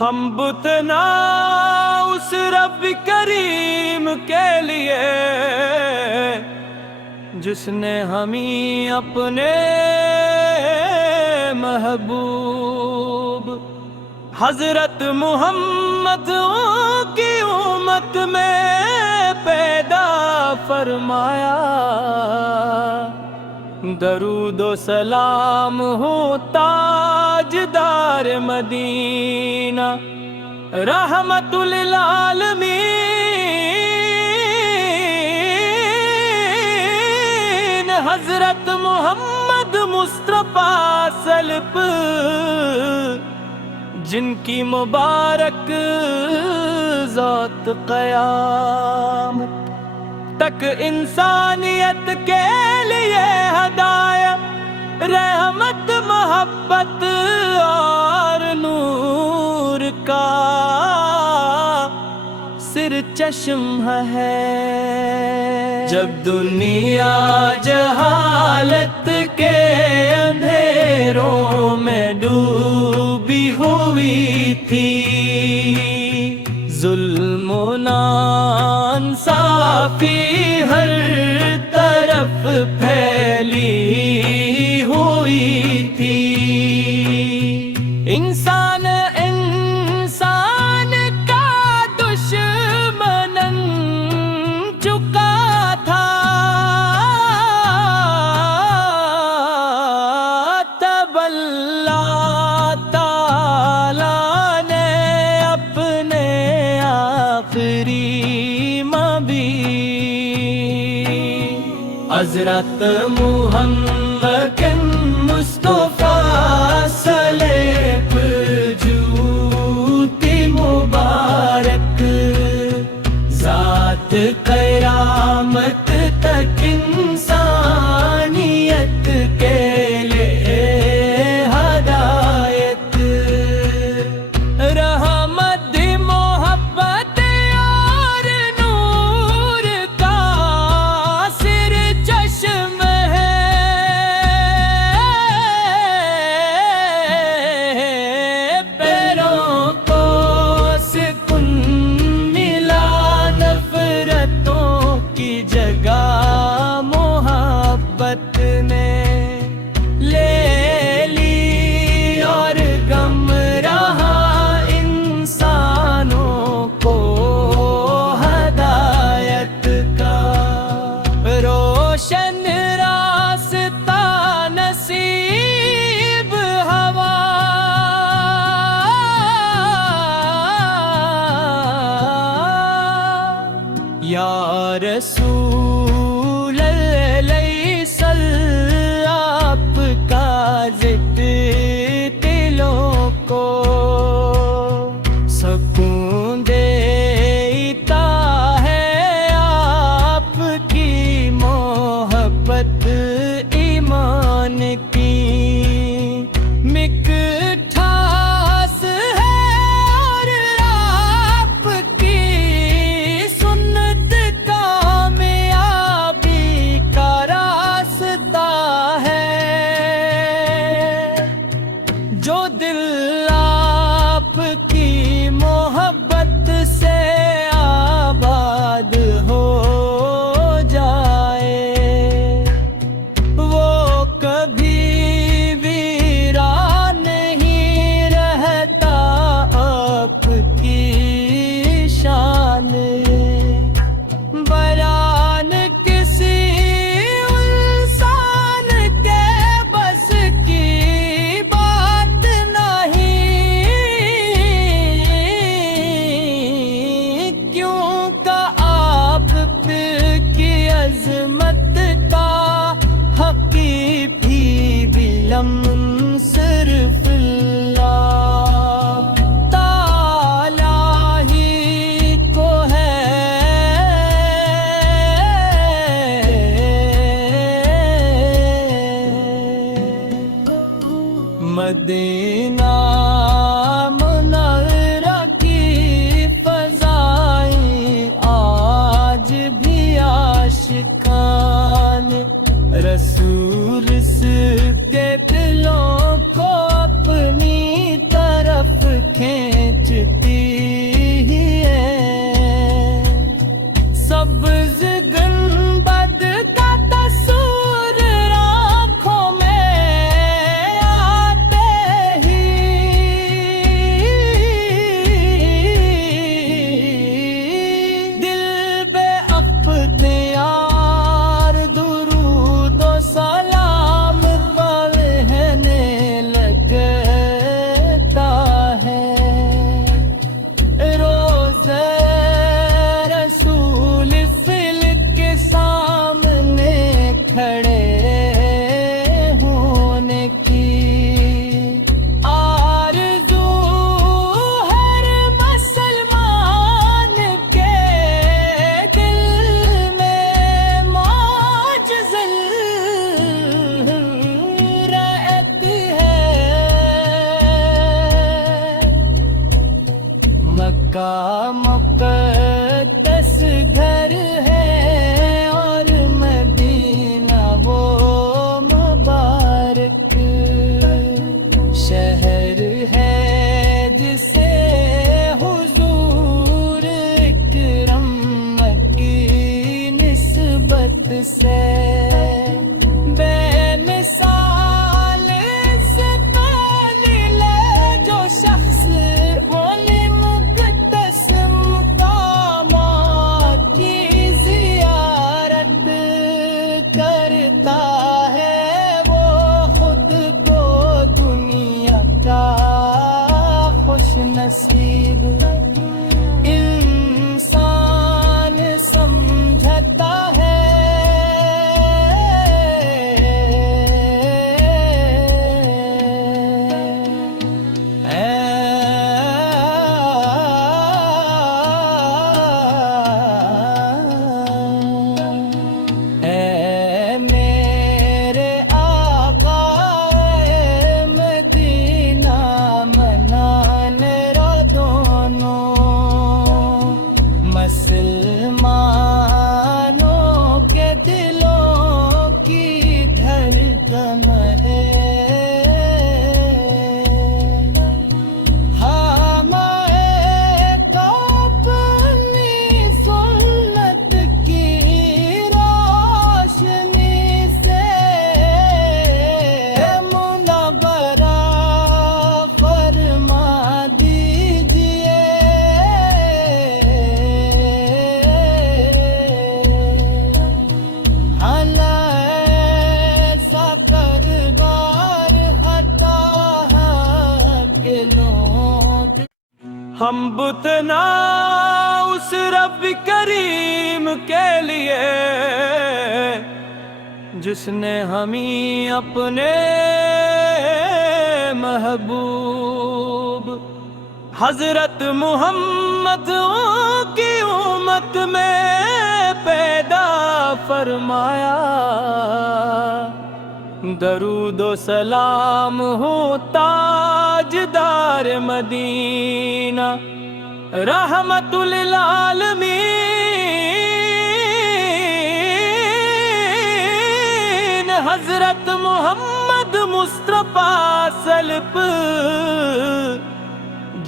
ہم بتنا اس رب کریم کے لیے جس نے ہمیں اپنے محبوب حضرت محمد کی امت میں پیدا فرمایا۔ درود و سلام ہو تاجدار مدینہ رحمت للعالمین حضرت محمد مصطفیٰ سلپ جن کی مبارک ذات قیامت تک انسانیت کے لیے ہدایت رحمت محبت اور نور کا سر چشم ہے۔ جب دنیا جہالت کے اندھیروں میں ڈوبی ہوئی تھی، ظلم و ناانصافی ہر طرف پھیلی ہوئی تھی، انسان کا دشمن چکا تھا، تب اللہ تعالی نے اپنے آخری مبی حضرت محمد مصطفیٰ سلیب جوتی مبارک ذات قیامت تک انسانیت کے لیے ہدایت رحمت محبت اور نور کا سر چشم ہے، پیروں کو سکون ملا نفرتوں کی جگہ محبت نے لے لی اور غم رہا انسانوں کو ہدایت کا روشن راستہ نصیب ہوا، یا رسول اللہ صلی آپ کا ذکر دلوں کو سکون دیتا ہے، آپ کی محبت ایمان کی مٹھاس ہے، اور آپ کی سنت کامیابی کا راستہ ہے، جو دل آپ کی محبت سے آباد ہو جائے وہ کبھی ویران نہیں رہتا، آپ کی شان بیان کسی انسان کے بس کی بات نہیں، کا مقدس گھر ہے اور مدینہ وہ مبارک شہر ہے جسے حضور اکرم کی نسبت سے بے مثال سے قابل جو شخص مولی مقدس مقامات کی زیارت کرتا ہے وہ خود کو دنیا کا خوش نصیب انسان سمجھتا ہے میرے آقا مدینہ منانے را دونوں مسلمانوں کے دلوں کی دھڑکن ہے ہمیں اپنی سنت کی روشنی سے منورہ فرما دیجیے ایسا کردار ہٹا کے لوٹ ہم بتنا اس رب کریم کے لیے جس نے ہمیں اپنے محبوب حضرت محمد کی امت میں پیدا فرمایا درود و سلام ہو تاجدار مدینہ رحمت للعالمین حضرت محمد مصطفیٰ سلپ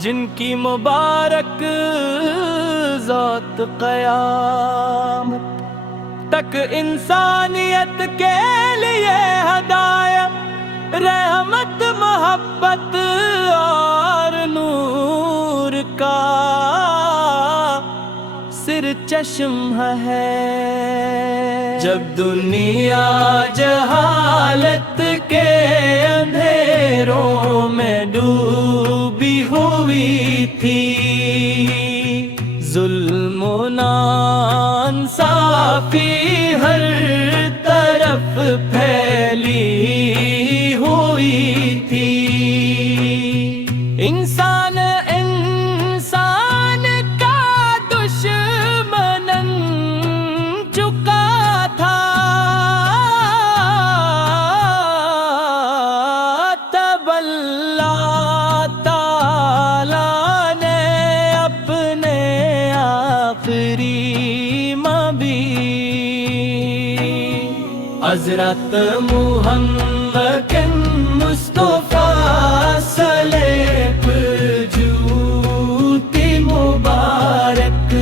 جن کی مبارک ذات قیامت تک انسانیت کے لیے ہدایت رحمت محبت اور نور کا سر چشم ہے جب دنیا جہالت کے اندھیروں میں ڈوبی ہوئی تھی ظلم و ناانصافی ہر طرف پھیلی ہوئی تھی انسان انسان کا دشمن چکا تھا تب اللہ تعالیٰ نے اپنے آخری مبی حضرت محمد مصطفیٰ سلیب جوتی مبارک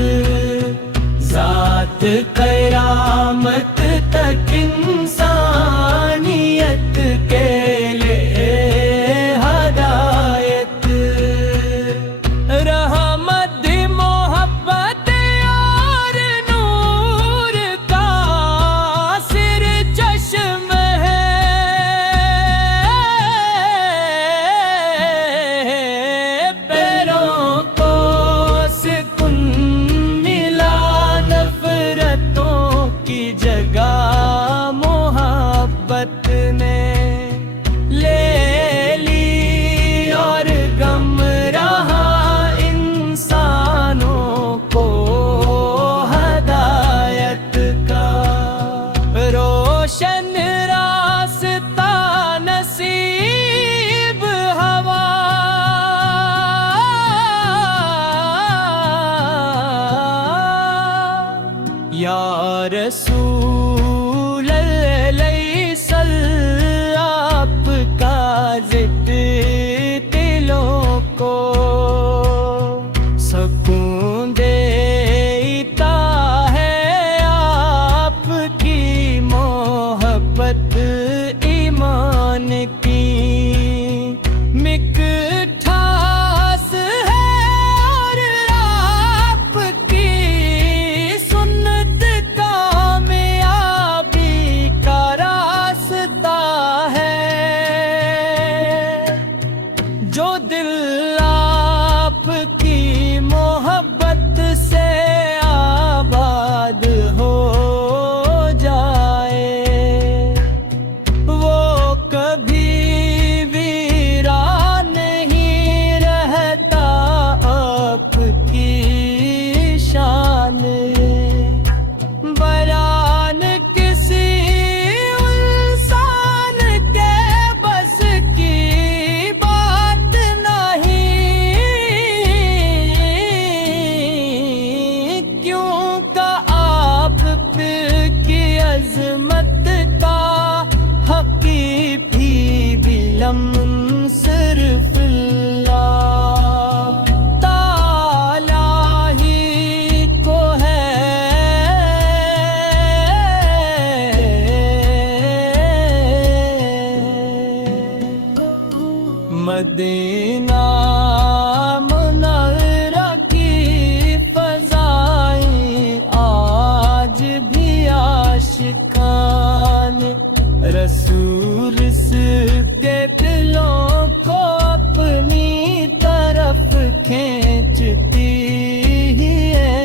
ذات قیامت تک انسانیت کے لیے ہدایت رحمت محبت اور نور کا سر چشم ہے رسول اللہ صلی آپ کا ذکر دلوں کو سکون دیتا ہے، آپ کی محبت ایمان کی مٹھاس ہے، اور آپ کی سنت کامیابی کا راستہ ہے، جو دل آپ کی محبت سے آباد ہو جائے، وہ کبھی ویران نہیں رہتا آپ کی شان، بیان کسی انسان کے بس کی بات نہیں، کیوں کہ آپ کی عظمت کا حقیقی علم صرف اللہ تعالی ہی کو ہے، مدینہ منورہ کی فضائیں آج بھی عاشقان رسول کے دلوں کو اپنی طرف کھینچتی ہی ہے،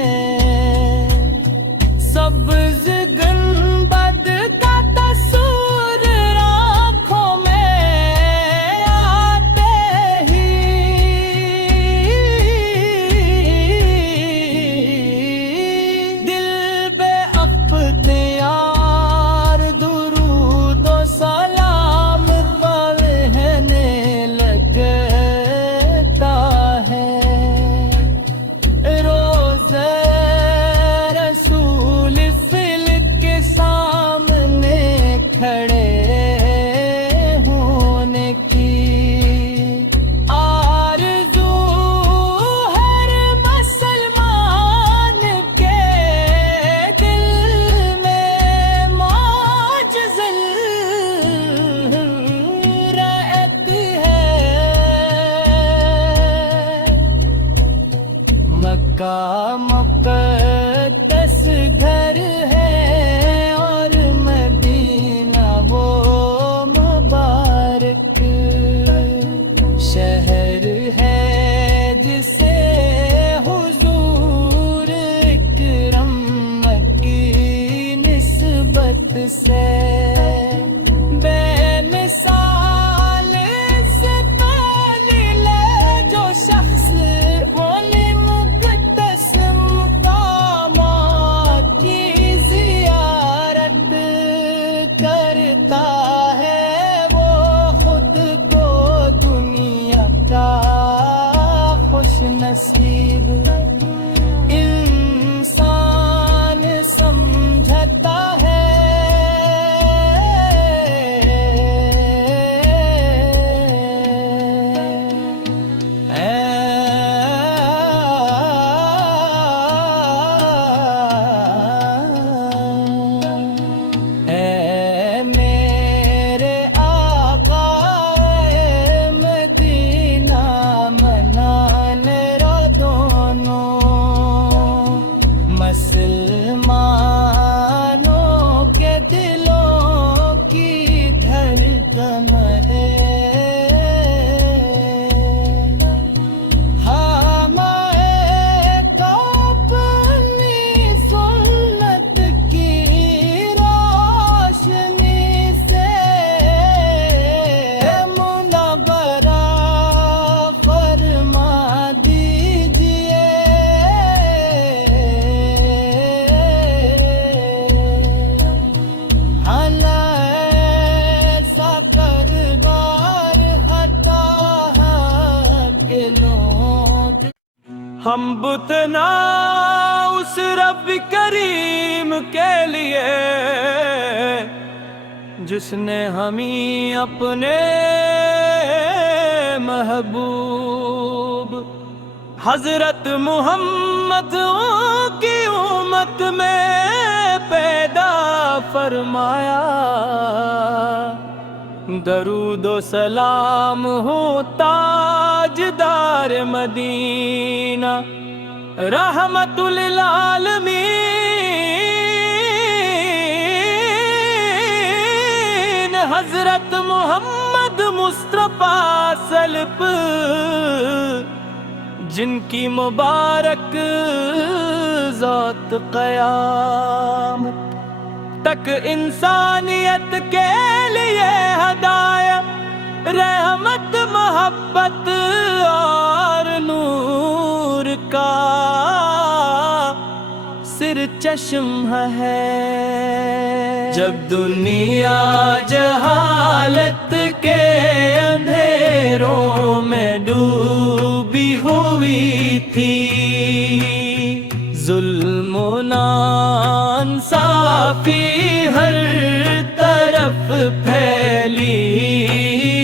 سبز گنبد کا تصور آنکھوں میں آتے ہی دل بے اختیار درود و سلام پڑھنے لگتا ہے، روزہ رسول فلک کے سامنے کھڑے ہونے کی آرزو ہر مسلمان کے دل میں معجزل رہتی ہے، مکہ مقدس گھر ہے اور مدینہ وہ مبارک شہر ہے، جسے حضور اکرم کی نسبت سے بے مثال عزت لے جو شخص مقدس مقامات کی زیارت کرتا ہے، وہ خود کو دنیا کا خوش نصیب انسان سمجھتا ہے، اے میرے آقا اے مدینہ منانے را دونوں ہم بتنا اس رب کریم کے لیے جس نے ہمیں اپنے محبوب حضرت محمد کی امت میں پیدا فرمایا. درود و سلام ہو تاجدار مدینہ رحمت للعالمین حضرت محمد مصطفیٰ سلپ جن کی مبارک ذات قیامت تک انسانیت کے لیے ہدایت رحمت محبت اور نور کا سر چشم ہے. جب دنیا جہالت کے اندھیروں میں ڈوبی ہوئی تھی ظلم و ناانصافی ہر طرف پھیلی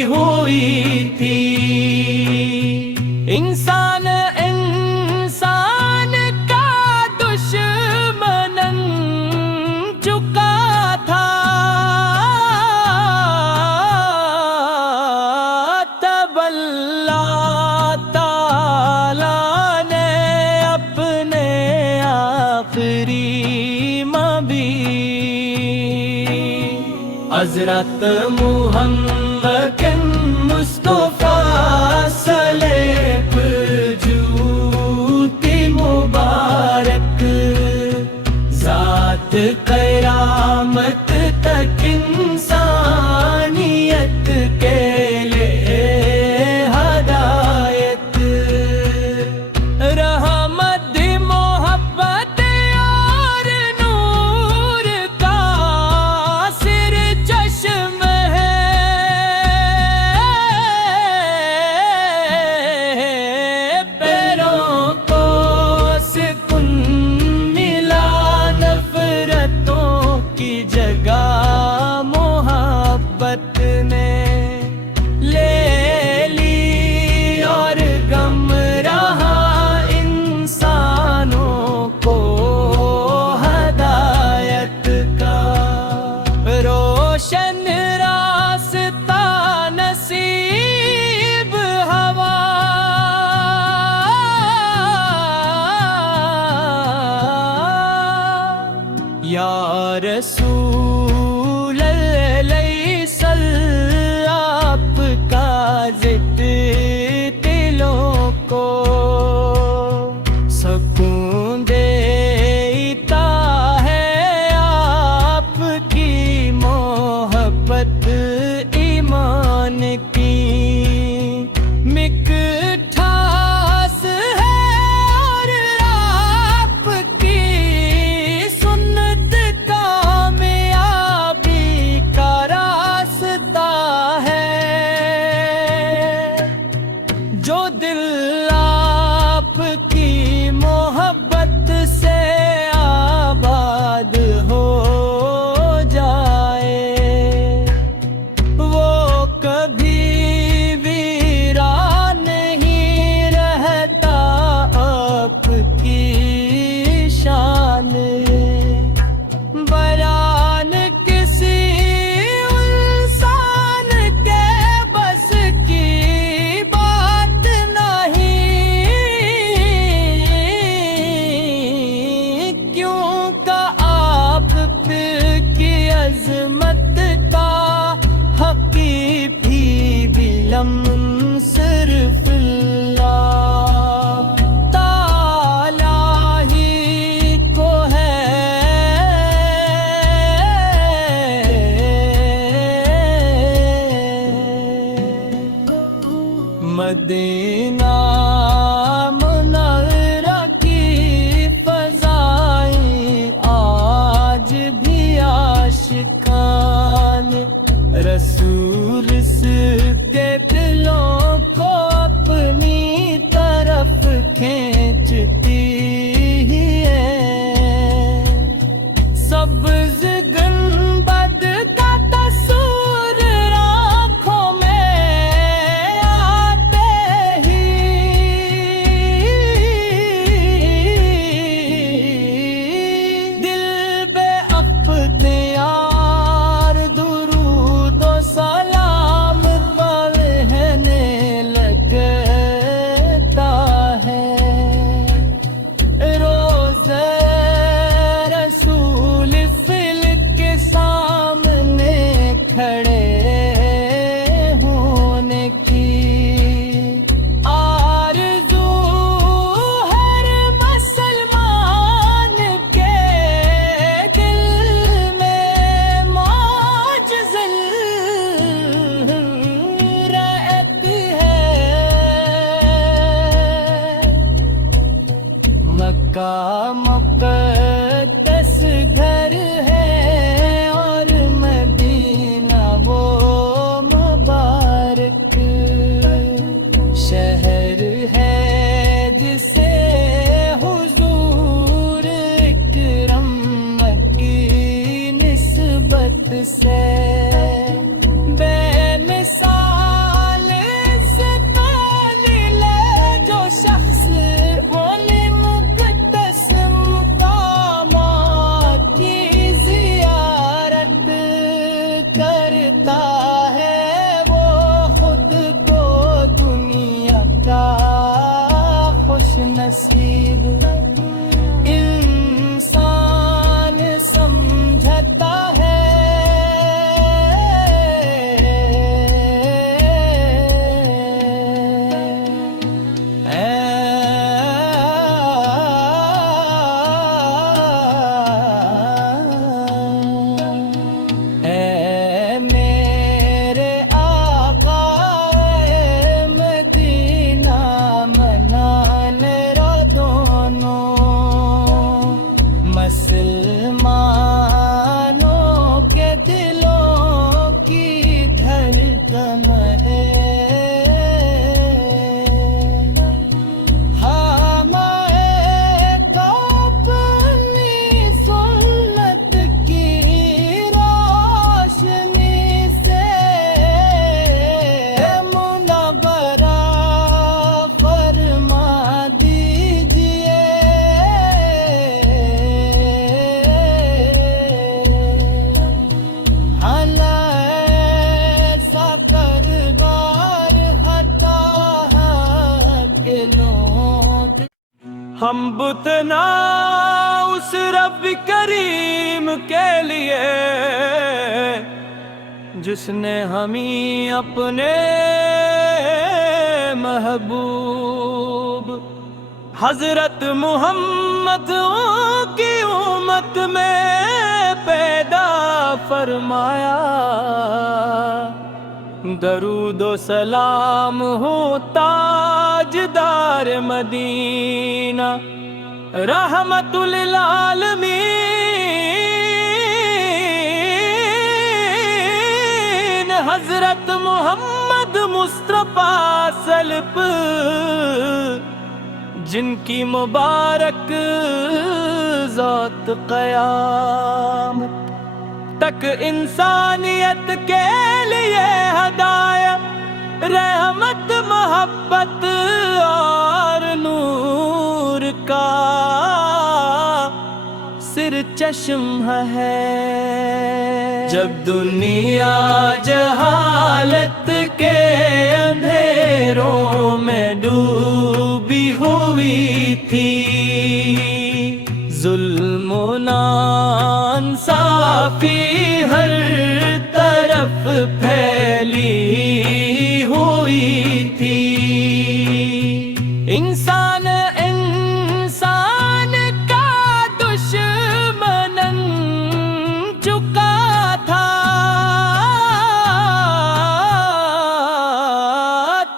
ہوئی تھی. انسان انسان کا دشمن چکا تھا تب اللہ تعالی نے اپنے آخری مبی حضرت محمد مصطفیٰ سلیب جوتی مبارک ذات قیامت تک انسانیت کے لیے ہدایت رحمت محبت اور نور کا سر چشم ہے. پیروں کو سکون ملا نفرتوں کی جگہ محبت نے لے لی اور غم رہا انسانوں کو ہدایت کا. روشن راستہ نصیب ہوا یا رسول اللہ صلی آپ کا ضد دلوں کو سکون دیتا ہے آپ کی محبت ایمان کی مٹھاس ہے اور آپ کی سنت کا کا مقدس گھر ہے اور مدینہ وہ مبارک شہر ہے جسے حضور اکرم کی نسبت سے بے مثال عزت عالیہ جو شخص مولی مقدس مقامات کی زیارت کرتا ہے وہ خود کو دنیا کا خوش نصیب انسان سمجھتا ہے میرے آقا مدینہ منانے رو دونوں مسلمانوں کے دلوں کی دھڑکن ہے ہمیں تو اپنی سنت کی روشنی سے منورہ فرما دیجیے ایسا کردار ہٹا کے لوٹ ہم بتنا اس رب کریم کے لیے جس نے ہمیں اپنے محبوب حضرت محمد کی امت میں پیدا فرمایا درود و سلام ہو تاجدار مدینہ رحمت للعالمین حضرت محمد مصطفیٰ سلپ جن کی مبارک ذات قیامت تک انسانیت کے لیے ہدایت رحمت محبت اور نور کا سر چشم ہے جب دنیا جہالت کے اندھیروں میں ڈوبی ہوئی تھی ظلم و ناانصافی ہر طرف پھیلی ہوئی تھی انسان انسان کا دشمن چکا تھا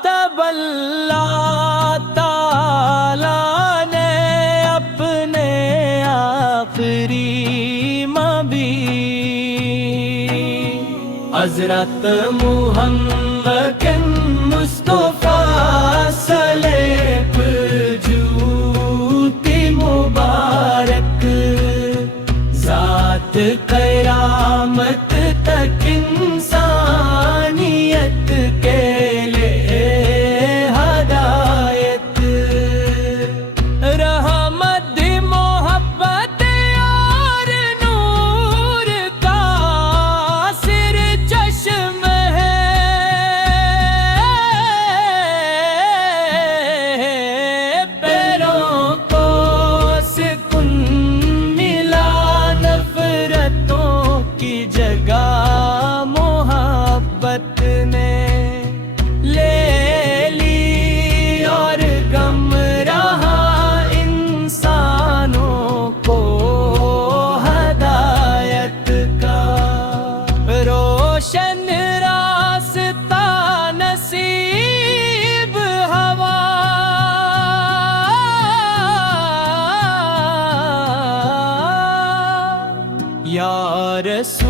تب اللہ تعالیٰ نے اپنے آخری مبی حضرت محمد مصطفیٰ سلیب جوتی مبارک ذات قیامت تک انسانیت کے لیے ہدایت رحمت محبت اور نور کا سر چشم ہے رسول